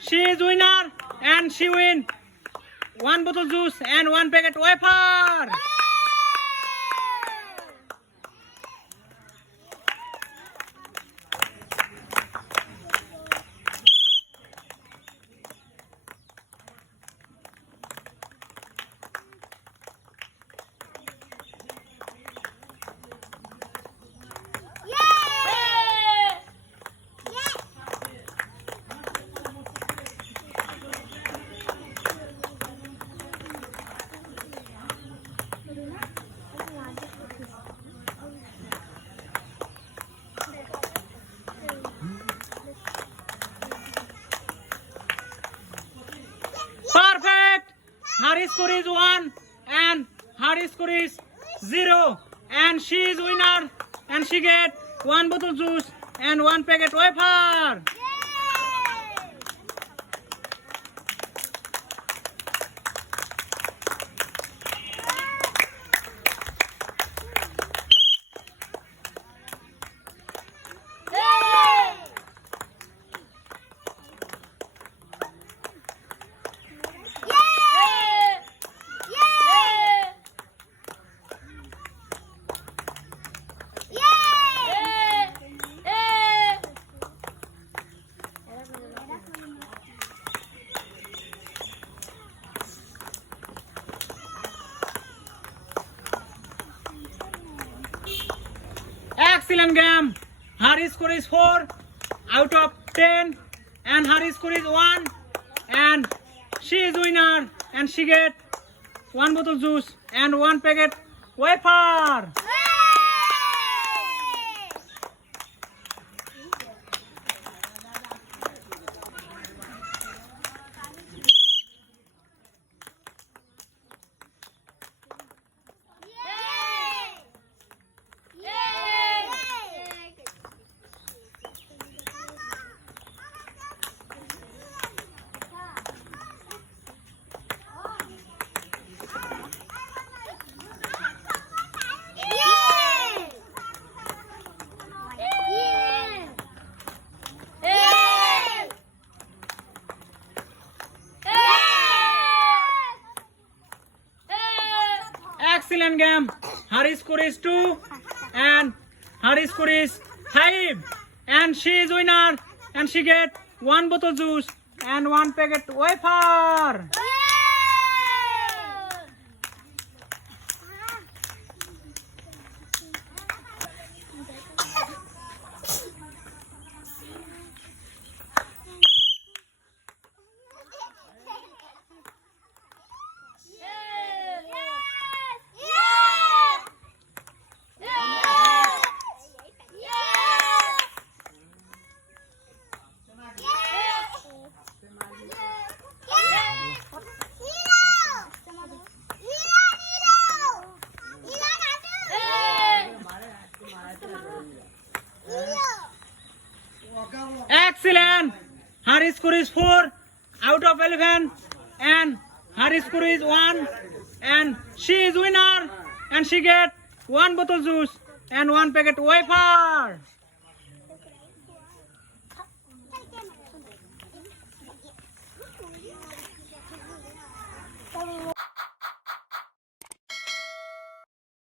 she is winner and she win 1 bottle juice and 1 packet wafer. Perfect. Her score is 1 and her score is 0 and she is winner and she get 1 bottle juice and 1 packet wafer. Excellent game. Her score is 4 out of 10 and her score is 1 and she is winner and she get 1 bottle juice and 1 packet wafer. Excellent game. Her score is 2 and her score is 5 and she is winner and she get 1 bottle juice and 1 packet wafer. Excellent. Her score is 4 out of 11 and her score is 1 and she is winner and she get 1 bottle juice and 1 packet wafer.